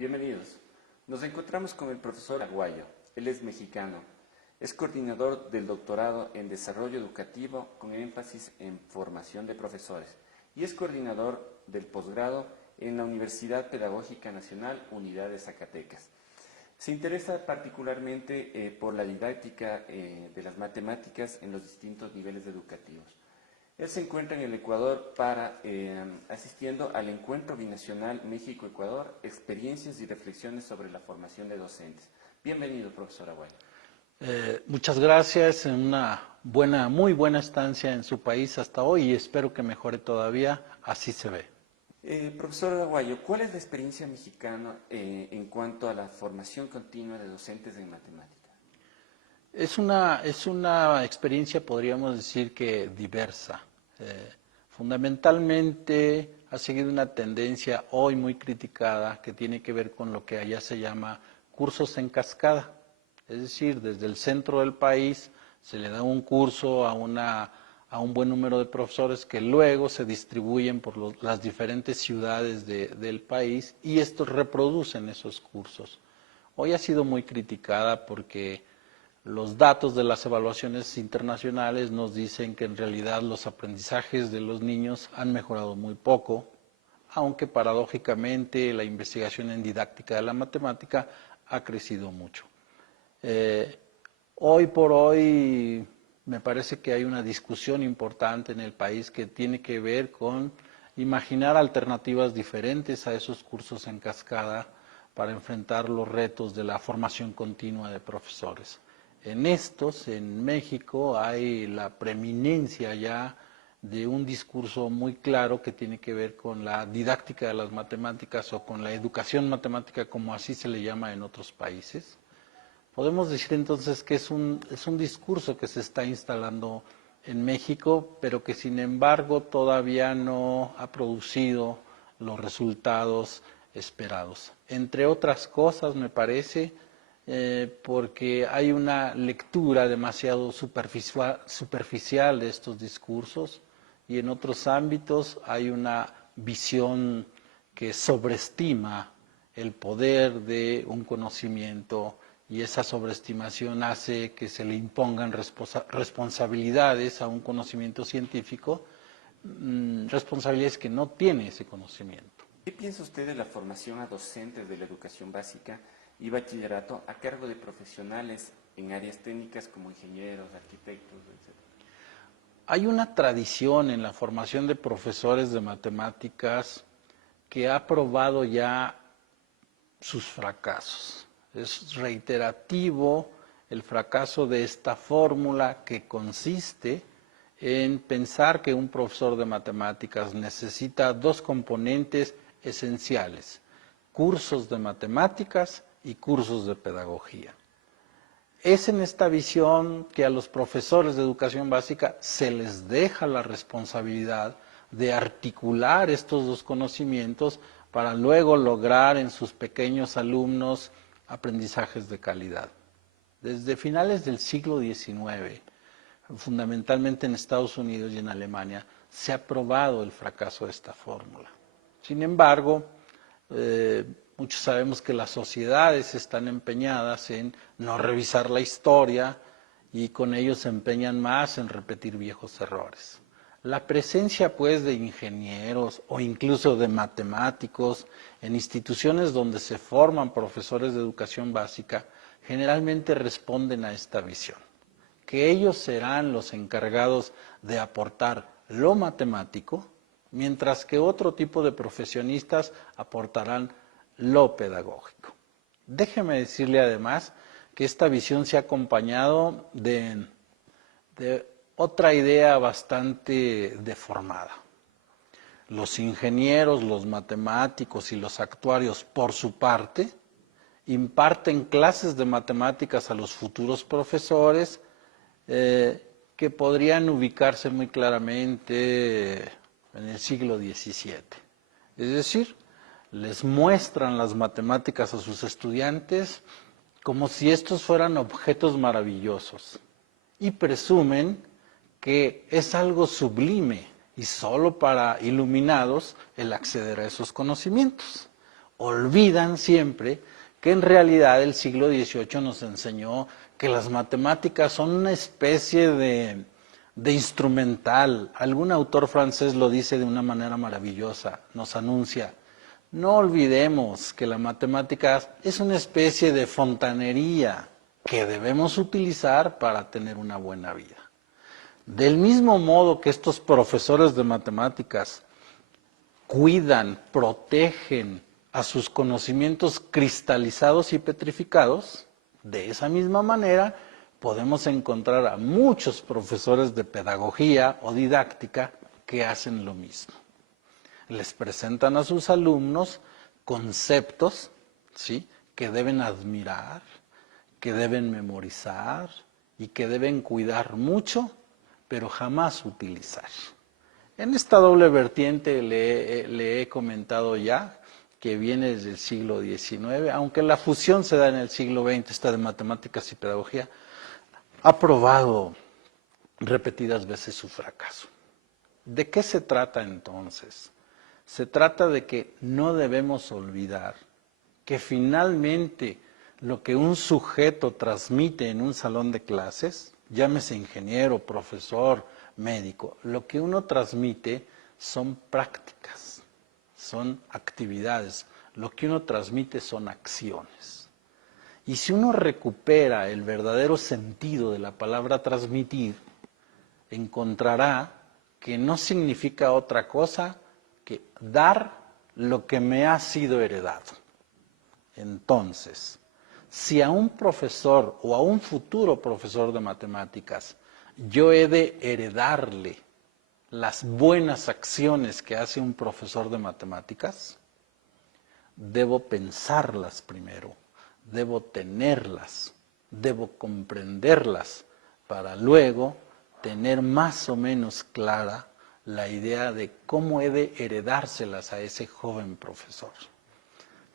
Bienvenidos. Nos encontramos con el profesor Aguayo. Él es mexicano. Es coordinador del doctorado en desarrollo educativo con énfasis en formación de profesores y es coordinador del posgrado en la Universidad Pedagógica Nacional, Unidad de Zacatecas. Se interesa particularmente por la didáctica de las matemáticas en los distintos niveles educativos. Él se encuentra en el Ecuador asistiendo al encuentro binacional México-Ecuador, experiencias y reflexiones sobre la formación de docentes. Bienvenido, profesor Aguayo. Muchas gracias, en una muy buena estancia en su país hasta hoy y espero que mejore todavía, así se ve. Profesor Aguayo, ¿cuál es la experiencia mexicana en cuanto a la formación continua de docentes en matemáticas? Es una experiencia, podríamos decir que diversa. Fundamentalmente ha seguido una tendencia hoy muy criticada que tiene que ver con lo que allá se llama cursos en cascada. Es decir, desde el centro del país se le da un curso a un buen número de profesores que luego se distribuyen por las diferentes ciudades del país y estos reproducen esos cursos. Hoy ha sido muy criticada porque los datos de las evaluaciones internacionales nos dicen que en realidad los aprendizajes de los niños han mejorado muy poco, aunque paradójicamente la investigación en didáctica de la matemática ha crecido mucho. Hoy por hoy me parece que hay una discusión importante en el país que tiene que ver con imaginar alternativas diferentes a esos cursos en cascada para enfrentar los retos de la formación continua de profesores. En estos, en México, hay la preeminencia ya de un discurso muy claro que tiene que ver con la didáctica de las matemáticas o con la educación matemática, como así se le llama en otros países. Podemos decir entonces que es un discurso que se está instalando en México, pero que sin embargo todavía no ha producido los resultados esperados. Entre otras cosas, me parece, porque hay una lectura demasiado superficial de estos discursos y en otros ámbitos hay una visión que sobreestima el poder de un conocimiento y esa sobreestimación hace que se le impongan responsabilidades a un conocimiento científico, responsabilidades que no tiene ese conocimiento. ¿Qué piensa usted de la formación a docentes de la educación básica y bachillerato a cargo de profesionales en áreas técnicas como ingenieros, arquitectos, etc.? Hay una tradición en la formación de profesores de matemáticas que ha probado ya sus fracasos. Es reiterativo el fracaso de esta fórmula que consiste en pensar que un profesor de matemáticas necesita dos componentes esenciales: cursos de matemáticas y cursos de pedagogía. Es en esta visión que a los profesores de educación básica se les deja la responsabilidad de articular estos dos conocimientos para luego lograr en sus pequeños alumnos aprendizajes de calidad. Desde finales del siglo XIX, fundamentalmente en Estados Unidos y en Alemania, se ha probado el fracaso de esta fórmula. Sin embargo, muchos sabemos que las sociedades están empeñadas en no revisar la historia y con ello se empeñan más en repetir viejos errores. La presencia, pues, de ingenieros o incluso de matemáticos en instituciones donde se forman profesores de educación básica generalmente responden a esta visión, que ellos serán los encargados de aportar lo matemático, mientras que otro tipo de profesionistas aportarán lo pedagógico. Déjeme decirle además que esta visión se ha acompañado de otra idea bastante deformada. Los ingenieros, los matemáticos y los actuarios, por su parte, imparten clases de matemáticas a los futuros profesores que podrían ubicarse muy claramente en el siglo XVII. Es decir, les muestran las matemáticas a sus estudiantes como si estos fueran objetos maravillosos y presumen que es algo sublime y solo para iluminados el acceder a esos conocimientos. olvidan siempre que en realidad el siglo XVIII nos enseñó que las matemáticas son una especie de instrumental. Algún autor francés lo dice de una manera maravillosa, nos anuncia: no olvidemos que la matemática es una especie de fontanería que debemos utilizar para tener una buena vida. Del mismo modo que estos profesores de matemáticas cuidan, protegen a sus conocimientos cristalizados y petrificados, de esa misma manera podemos encontrar a muchos profesores de pedagogía o didáctica que hacen lo mismo. Les presentan a sus alumnos conceptos, ¿sí?, que deben admirar, que deben memorizar y que deben cuidar mucho, pero jamás utilizar. En esta doble vertiente le he comentado ya que viene desde el siglo XIX, aunque la fusión se da en el siglo XX, esta de matemáticas y pedagogía, ha probado repetidas veces su fracaso. ¿De qué se trata entonces? Se trata de que no debemos olvidar que finalmente lo que un sujeto transmite en un salón de clases, llámese ingeniero, profesor, médico, lo que uno transmite son prácticas, son actividades, lo que uno transmite son acciones. Y si uno recupera el verdadero sentido de la palabra transmitir, encontrará que no significa otra cosa que dar lo que me ha sido heredado. Entonces, si a un profesor o a un futuro profesor de matemáticas yo he de heredarle las buenas acciones que hace un profesor de matemáticas, debo pensarlas primero, debo tenerlas, debo comprenderlas para luego tener más o menos clara la idea de cómo he de heredárselas a ese joven profesor.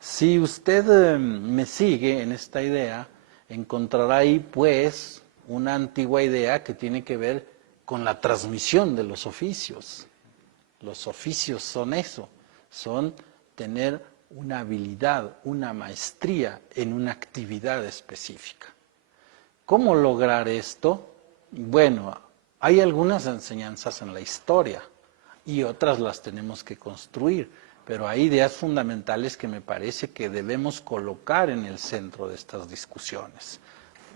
Si usted me sigue en esta idea, encontrará ahí pues una antigua idea que tiene que ver con la transmisión de los oficios. Los oficios son eso, son tener una habilidad, una maestría en una actividad específica. ¿Cómo lograr esto? Bueno, hay algunas enseñanzas en la historia y otras las tenemos que construir, pero hay ideas fundamentales que me parece que debemos colocar en el centro de estas discusiones.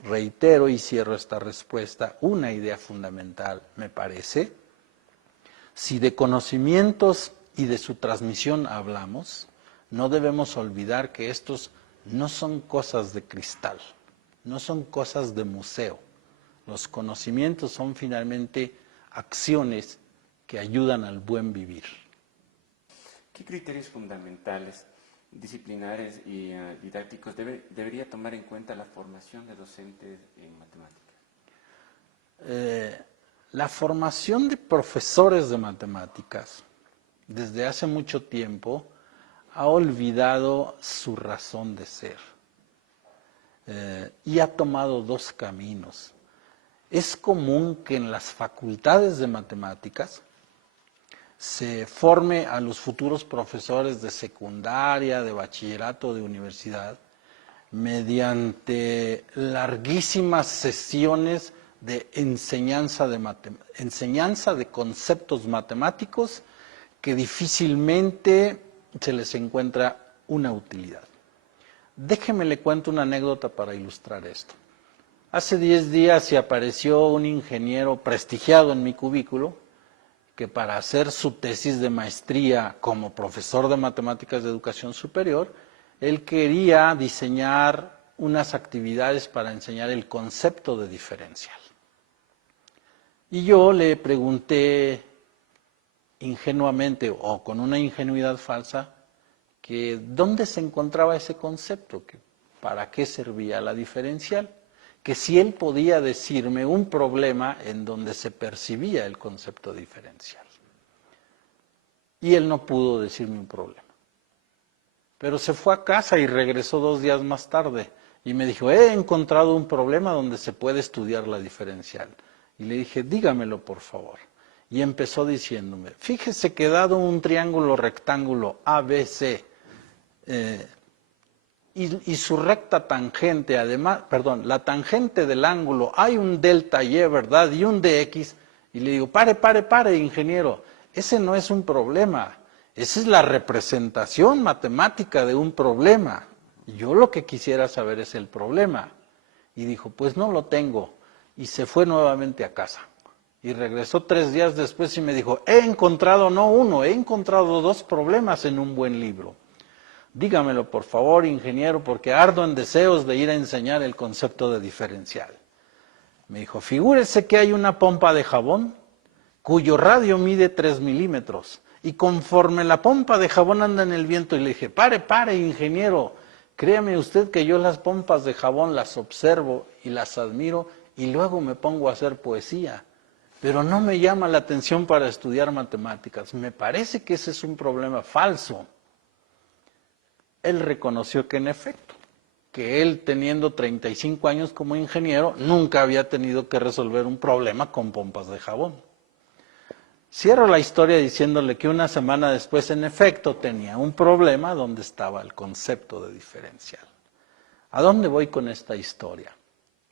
Reitero y cierro esta respuesta, una idea fundamental, me parece, si de conocimientos y de su transmisión hablamos, no debemos olvidar que estos no son cosas de cristal, no son cosas de museo. Los conocimientos son finalmente acciones que ayudan al buen vivir. ¿Qué criterios fundamentales, disciplinares y didácticos debería tomar en cuenta la formación de docentes en matemáticas? La formación de profesores de matemáticas, desde hace mucho tiempo, ha olvidado su razón de ser y ha tomado dos caminos. Es común que en las facultades de matemáticas se forme a los futuros profesores de secundaria, de bachillerato, de universidad, mediante larguísimas sesiones de enseñanza de conceptos matemáticos que difícilmente se les encuentra una utilidad. Déjeme le cuento una anécdota para ilustrar esto. Hace 10 días se apareció un ingeniero prestigiado en mi cubículo que para hacer su tesis de maestría como profesor de matemáticas de educación superior, él quería diseñar unas actividades para enseñar el concepto de diferencial. Y yo le pregunté ingenuamente o con una ingenuidad falsa que dónde se encontraba ese concepto, que para qué servía la diferencial, que si él podía decirme un problema en donde se percibía el concepto diferencial. Y él no pudo decirme un problema. Pero se fue a casa y regresó 2 días más tarde y me dijo, he encontrado un problema donde se puede estudiar la diferencial. Y le dije, dígamelo por favor. Y empezó diciéndome, fíjese que dado un triángulo rectángulo ABC, y su recta tangente, además, perdón, la tangente del ángulo, hay un delta y, ¿verdad? Y un dx, y le digo, pare, ingeniero, ese no es un problema, esa es la representación matemática de un problema. Yo lo que quisiera saber es el problema. Y dijo, pues no lo tengo, y se fue nuevamente a casa. Y regresó 3 días después y me dijo, he encontrado no uno, he encontrado 2 problemas en un buen libro. Dígamelo por favor, ingeniero, porque ardo en deseos de ir a enseñar el concepto de diferencial. Me dijo, figúrese que hay una pompa de jabón cuyo radio mide 3 milímetros y conforme la pompa de jabón anda en el viento, y le dije, pare, ingeniero, créame usted que yo las pompas de jabón las observo y las admiro y luego me pongo a hacer poesía, pero no me llama la atención para estudiar matemáticas. Me parece que ese es un problema falso. Él reconoció que en efecto, que él teniendo 35 años como ingeniero, nunca había tenido que resolver un problema con pompas de jabón. Cierro la historia diciéndole que una semana después, en efecto, tenía un problema donde estaba el concepto de diferencial. ¿A dónde voy con esta historia?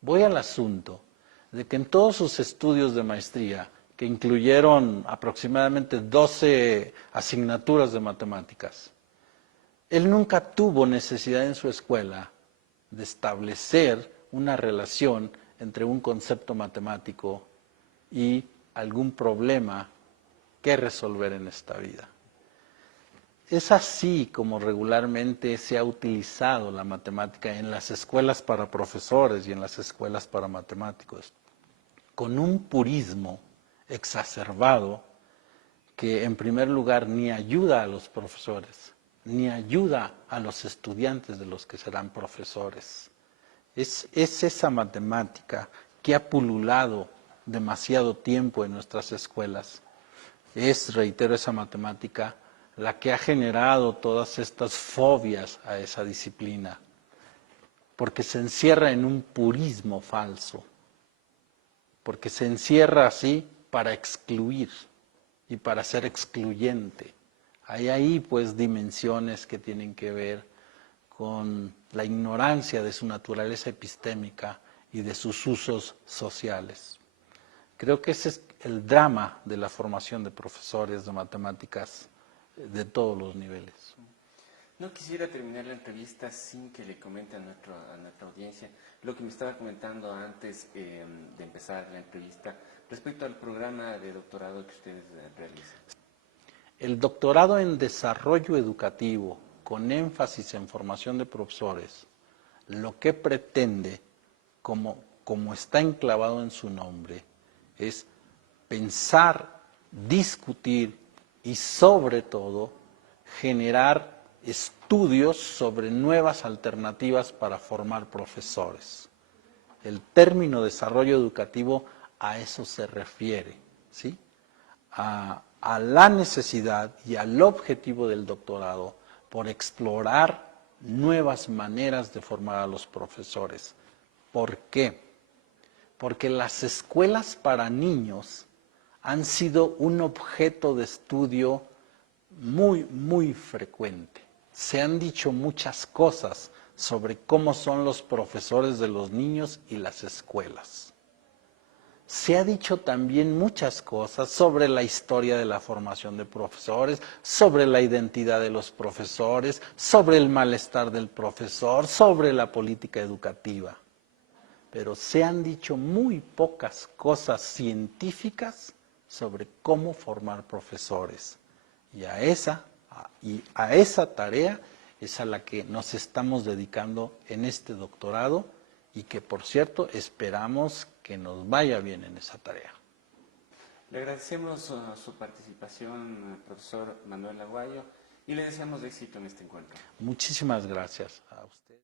Voy al asunto de que en todos sus estudios de maestría, que incluyeron aproximadamente 12 asignaturas de matemáticas, él nunca tuvo necesidad en su escuela de establecer una relación entre un concepto matemático y algún problema que resolver en esta vida. Es así como regularmente se ha utilizado la matemática en las escuelas para profesores y en las escuelas para matemáticos, con un purismo exacerbado que en primer lugar ni ayuda a los profesores, ni ayuda a los estudiantes de los que serán profesores. Es esa matemática que ha pululado demasiado tiempo en nuestras escuelas. Es, reitero, esa matemática la que ha generado todas estas fobias a esa disciplina, porque se encierra en un purismo falso, porque se encierra así para excluir y para ser excluyente. Hay ahí pues dimensiones que tienen que ver con la ignorancia de su naturaleza epistémica y de sus usos sociales. Creo que ese es el drama de la formación de profesores de matemáticas de todos los niveles. No quisiera terminar la entrevista sin que le comente a nuestra audiencia lo que me estaba comentando antes de empezar la entrevista respecto al programa de doctorado que ustedes realizan. El doctorado en desarrollo educativo, con énfasis en formación de profesores, lo que pretende, como está enclavado en su nombre, es pensar, discutir y sobre todo generar estudios sobre nuevas alternativas para formar profesores. El término desarrollo educativo a eso se refiere, ¿sí? A la necesidad y al objetivo del doctorado por explorar nuevas maneras de formar a los profesores. ¿Por qué? Porque las escuelas para niños han sido un objeto de estudio muy frecuente. Se han dicho muchas cosas sobre cómo son los profesores de los niños y las escuelas. Se ha dicho también muchas cosas sobre la historia de la formación de profesores, sobre la identidad de los profesores, sobre el malestar del profesor, sobre la política educativa. Pero se han dicho muy pocas cosas científicas sobre cómo formar profesores. Y a esa tarea es a la que nos estamos dedicando en este doctorado y que, por cierto, esperamos que nos vaya bien en esa tarea. Le agradecemos su participación, profesor Manuel Aguayo, y le deseamos éxito en este encuentro. Muchísimas gracias a usted.